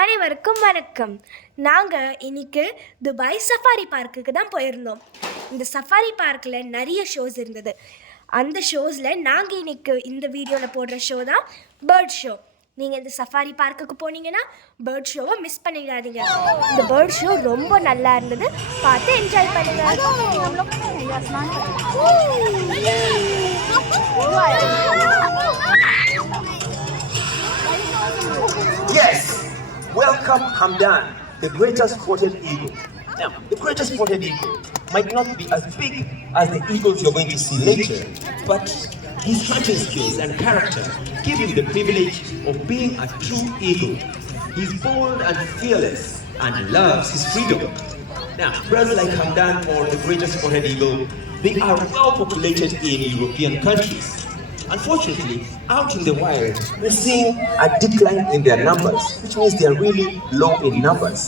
அனைவருக்கும் வணக்கம். நாங்கள் இன்னைக்கு துபாய் சஃபாரி பார்க்குக்கு தான் போயிருந்தோம். இந்த சஃபாரி பார்க்கில் நிறைய ஷோஸ் இருந்தது. அந்த ஷோஸில் நாங்கள் இன்னைக்கு இந்த வீடியோவில் போடுற ஷோ தான் பேர்ட் ஷோ. நீங்கள் இந்த சஃபாரி பார்க்குக்கு போனீங்கன்னா பேர்ட் ஷோவை மிஸ் பண்ணிடாதீங்க. இந்த பேர்ட் ஷோ ரொம்ப நல்லா இருந்தது, பார்த்து என்ஜாய் பண்ணுங்க. Yes! Welcome Hamdan, the greatest spotted eagle. Now, the greatest spotted eagle might not be as big as the eagles you're going to see later, but his hunting skills and character give him the privilege of being a true eagle. He's bold and fearless and loves his freedom. Now, birds like Hamdan or the greatest spotted eagle, they are well populated in European countries. Unfortunately, out in the wild, we're seeing a decline in their numbers, which means they are really low in numbers.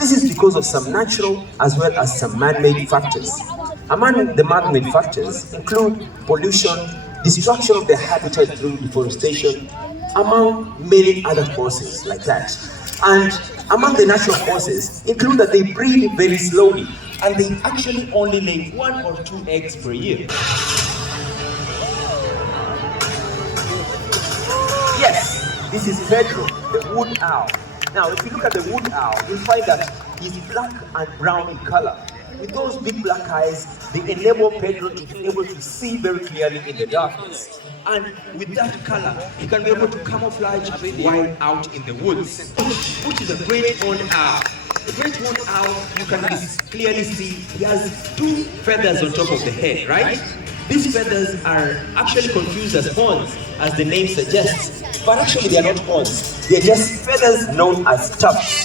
This is because of some natural as well as some man-made factors. Among the man-made factors include pollution, destruction of their habitat through deforestation, among many other causes like that. And among the natural causes include that they breed very slowly, and they actually only lay 1 or 2 eggs per year. Yes, this is Pedro, the wood owl. Now, if you look at the wood owl, you'll find that he's black and brown in color. With those big black eyes, they enable Pedro to be able to see very clearly in the darkness. And with that color, he can be able to camouflage while out in the woods, which is a great horned owl. The great horned owl, you can clearly see, he has 2 feathers on top of the head, right? These feathers are actually confused as horns, as the name suggests, but actually they are not horns. They are just feathers known as tufts.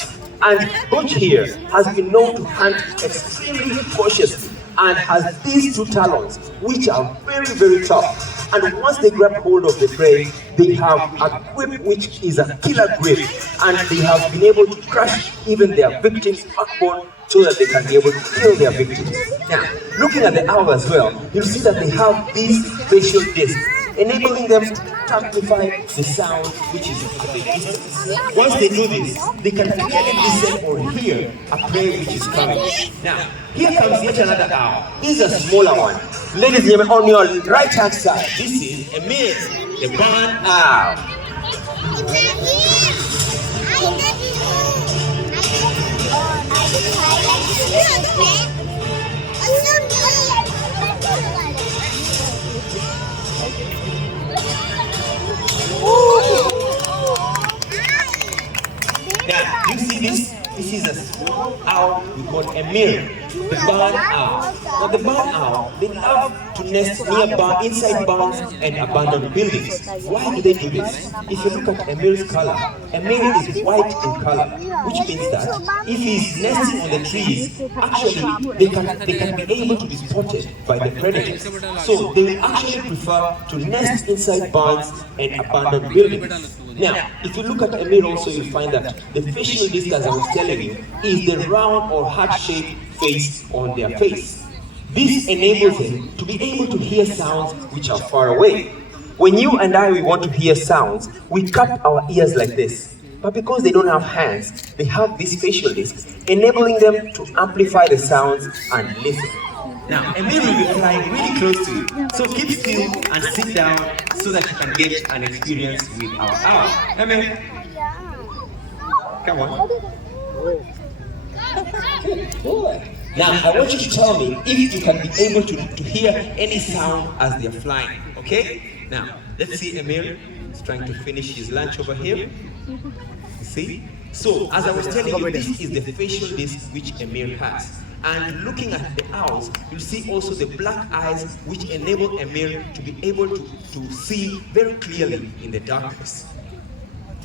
And Butch here has been known to hunt extremely cautiously and has these 2 talons, which are very, very tough. And once they grab hold of the prey, they have a grip which is a killer grip, and they have been able to crush even their victims' backbone so that they can be able to kill their victims. Now, looking at the owl as well, you'll see that they have these facial discs, enabling them to amplify the sound which is at the distance. Once they do this, they can clearly listen or hear a prey which is coming. Now, here comes yet another owl. This is a smaller one. Ladies and gentlemen, on your right hand side, this is Emir, the barn owl. Now, you see this? This is a small owl we call Emir, the barn owl. Now, the barn owl, they love to nest inside barns and abandoned buildings. Why do they do this? If you look at Emir's color, Emir is white in color, which means that if he's nesting on the trees, actually they can be able to be spotted by the predators. So they will actually prefer to nest inside barns and abandoned buildings. Now, if you look at Emir also, you'll find that the facial disc, as I was telling you, is the round or heart-shaped face on their face. This enables them to be able to hear sounds which are far away. When you and we want to hear sounds, we cup our ears like this. But because they don't have hands, they have this facial disc, enabling them to amplify the sounds and listen. Now, Emir will be flying really close to you, so keep still and sit down so that you can get an experience with our owl. Emir, come on. Now, I want you to tell me if you can be able to hear any sound as they are flying, okay? Now, let's see Emir is trying to finish his lunch over here. You see? So, as I was telling you, this is the facial disc which Emir has. And looking at the owls, you'll see also the black eyes which enable Emir to be able to see very clearly in the darkness.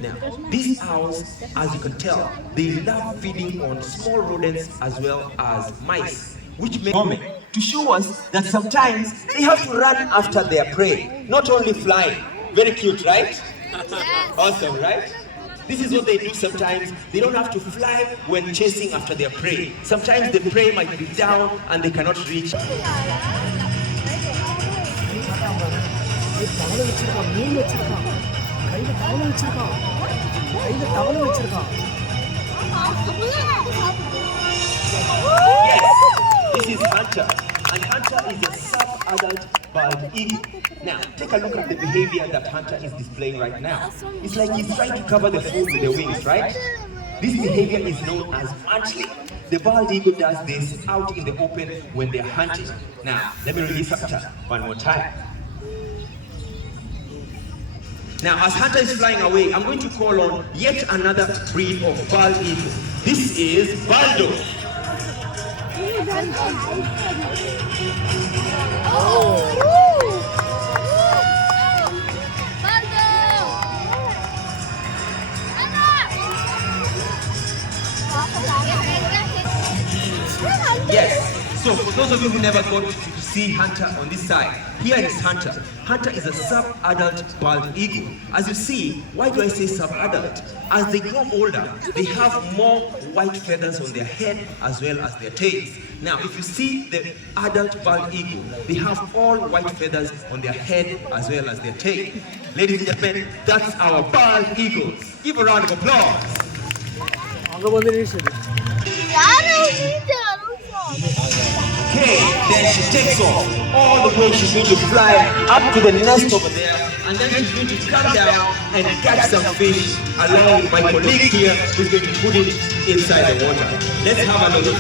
Now, these owls, as you can tell, they love feeding on small rodents as well as mice, which may to show us that sometimes they have to run after their prey, not only flying. Very cute, right? Awesome, right? This is what they do sometimes. They don't have to fly when chasing after their prey. Sometimes the prey might be down and they cannot reach. Yes, this is Hunter, and Hunter is a sub-adult bald eagle. Now, take a look at the behavior that Hunter is displaying right now. It's like he's trying to cover the food with the wings, right? This behavior is known as mantling. The bald eagle does this out in the open when they're hunting. Now, let me release Hunter one more time. Now, as Hunter is flying away, I'm going to call on yet another breed of bald eagle. This is Baldo. Yes, so for those of you who never got to see Hunter on this side, here is Hunter. Hunter is a sub-adult bald eagle. As you see, why do I say sub-adult? As they grow older, they have more white feathers on their head as well as their tails. Now, if you see the adult bald eagle, they have all white feathers on their head as well as their tail. Ladies and gentlemen, that's our bald eagles. Give a round of applause. Okay, then she takes off all the way. She's going to fly up to the nest over there, and then she's going to come down and catch some fish along with my colleague here who's going to put it inside the water. Let's have a look.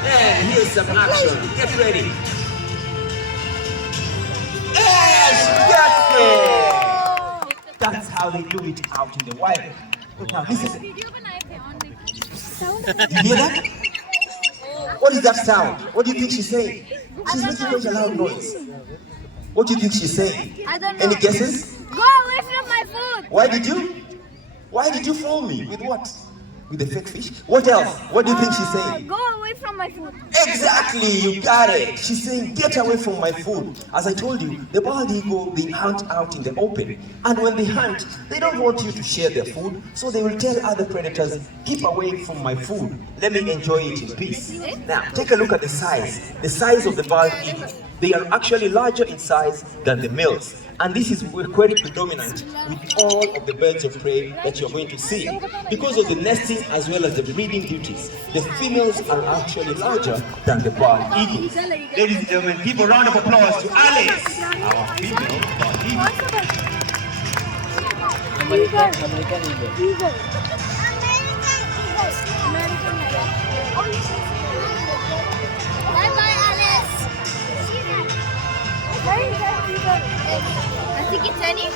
And here's some action. Get ready. And she got it. That's how they do it out in the wild. Now listen. Did you hear that? What is that sound? What do you think she's saying? She's making quite a loud noise. What do you think she's saying? I don't know. Any guesses? Go away from my food. Why did you fool me? With what? With the fake fish? What else? What do you think she's saying? Go away from my food. Exactly, you got it. She's saying, get away from my food. As I told you, the bald eagle, they hunt out in the open. And when they hunt, they don't want you to share their food, so they will tell other predators, keep away from my food. Let me enjoy it in peace. Now, take a look at the size. The size of the bald eagle. They are actually larger in size than the males. And this is quite predominant with all of the birds of prey that you're going to see. Because of the nesting as well as the breeding duties, the females are actually larger than the bald eagles. Ladies and gentlemen, give a round of applause to Alice, our female bald eagle. American eagle. Bye-bye, Alice. I think it's any.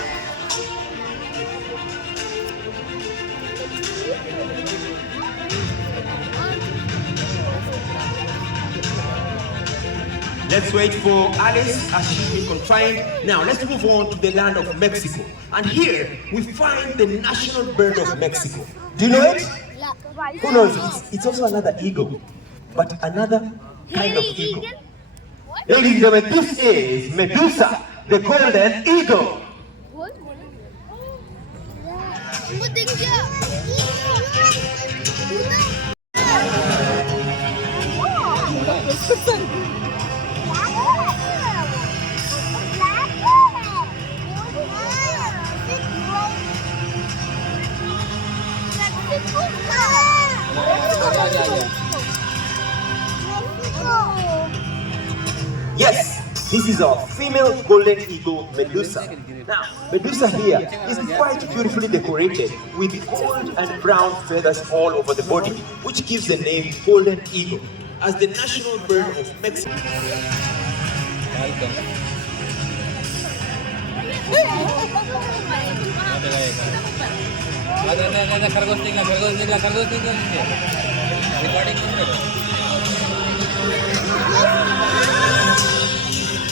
Let's wait for Alice as she's been confined. Now let's move on to the land of Mexico. And here we find the national bird of Mexico. Do you know it? Who knows? It's also another eagle, but another kind of eagle. Ladies and gentlemen, this is Medusa, the golden eagle. Yes, this is our female golden eagle, Medusa. Now, Medusa here is quite beautifully decorated with gold and brown feathers all over the body, which gives the name golden eagle as the national bird of Mexico.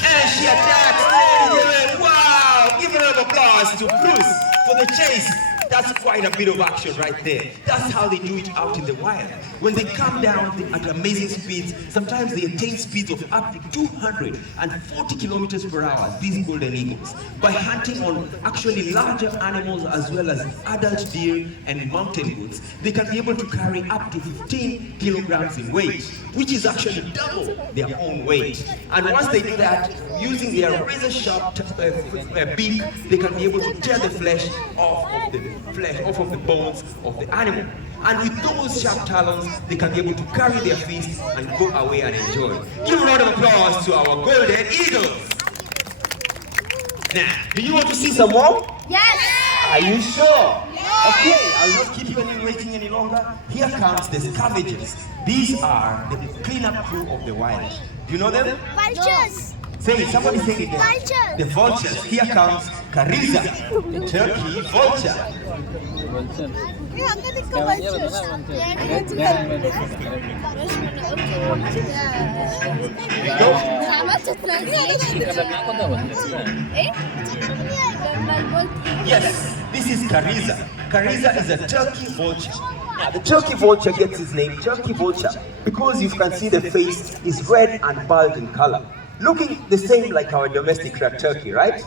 And she attacks. Wow! Give a round of applause to Bruce for the chase That's quite a bit of action right there. That's how they do it out in the wild. When they come down at amazing speeds, sometimes they attain speeds of up to 240 kilometers per hour, these golden eagles, by hunting on actually larger animals as well as adult deer and mountain goats. They can be able to carry up to 15 kilograms in weight, which is actually double their own weight. And once they do that, using their razor-sharp beak, they can be able to tear the flesh off of the bones of the animal. And with those sharp talons, they can be able to carry their feast and go away and enjoy. Give a round of applause to our golden eagles. Now, do you want to see some more? Yes. Are you sure? Okay, I'll not keep you waiting any longer. Here comes the scavengers. These are the cleanup crew of the wild. Do you know them? Vultures. Say it, somebody say it again. Vultures. The vultures. Here comes Kariza, the turkey vulture. Yes, this is Kariza. Kariza is a turkey vulture. Now, the turkey vulture gets its name, turkey vulture, because you can see the face is red and bald in color, looking the same like our domestic red turkey, right?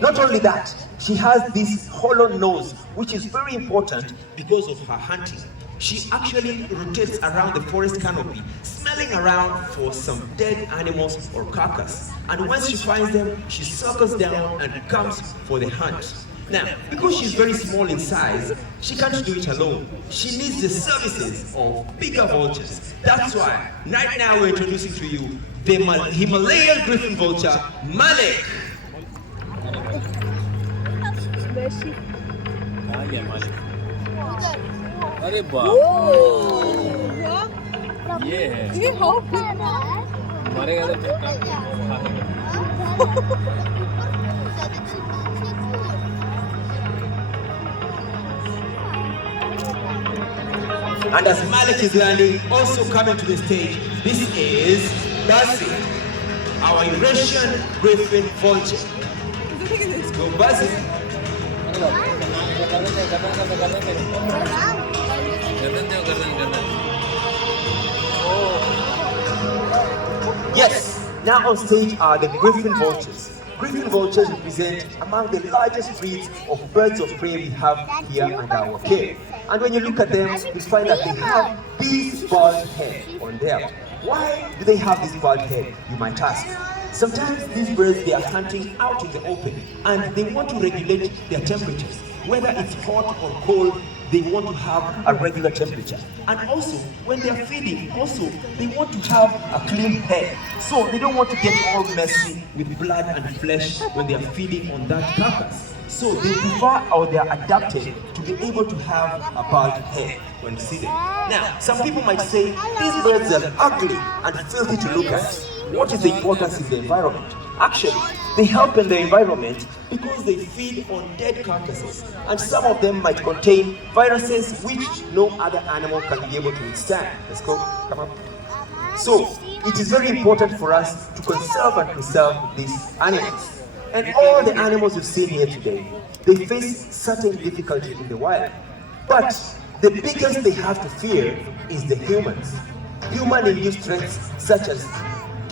Not only that, she has this hollow nose, which is very important because of her hunting. She actually rotates around the forest canopy, smelling around for some dead animals or carcass. And once she finds them, she circles down and comes for the hunt. Now, because she's very small in size, she can't do it alone. She needs the services of bigger vultures. That's why, right now we're introducing to you the Himalayan griffin vulture, Malik. अरे बाप ये मरेगा And as Malik is landing, also coming to the stage, this is Dazzling, our Eurasian griffin vulture. Let's go Dazzling. Yes, now on stage are the griffin vultures. Griffin vultures represent among the largest breeds of birds of prey we have here under our care. And when you look at them, you find that they have this bald head on them. Why do they have this bald head, you might ask? Sometimes these birds, they are hunting out in the open and they want to regulate their temperatures. Whether it's hot or cold, they want to have a regular temperature. And also, when they are feeding, also, they want to have a clean head. So they don't want to get all messy with blood and flesh when they are feeding on that carcass. So they prefer or they are adapted to be able to have a bald head when you see them. Now, some people might say, these birds are ugly and filthy to look at. What is the importance in the environment? Actually, they help in the environment because they feed on dead carcasses, and some of them might contain viruses which no other animal can be able to withstand. Let's go, come on. So, it is very important for us to conserve and preserve these animals. And all the animals you've seen here today, they face certain difficulties in the wild. But the biggest they have to fear is the humans. Human-induced threats such as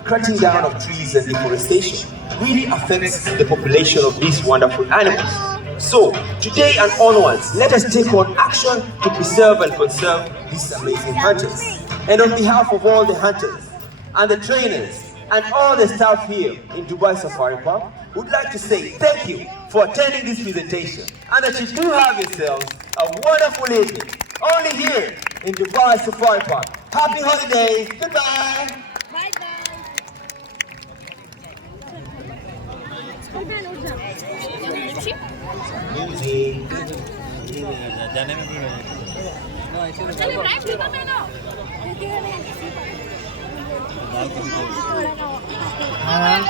cutting down of trees and deforestation really affects the population of these wonderful animals. So, today and onwards, let us take on action to preserve and conserve these amazing hunters. And on behalf of all the hunters and the trainers and all the staff here in Dubai Safari Park, would like to say thank you for attending this presentation and that you do have yourselves a wonderful evening only here in Dubai Safari Park. Happy holidays. Goodbye. जाने में भी हाँ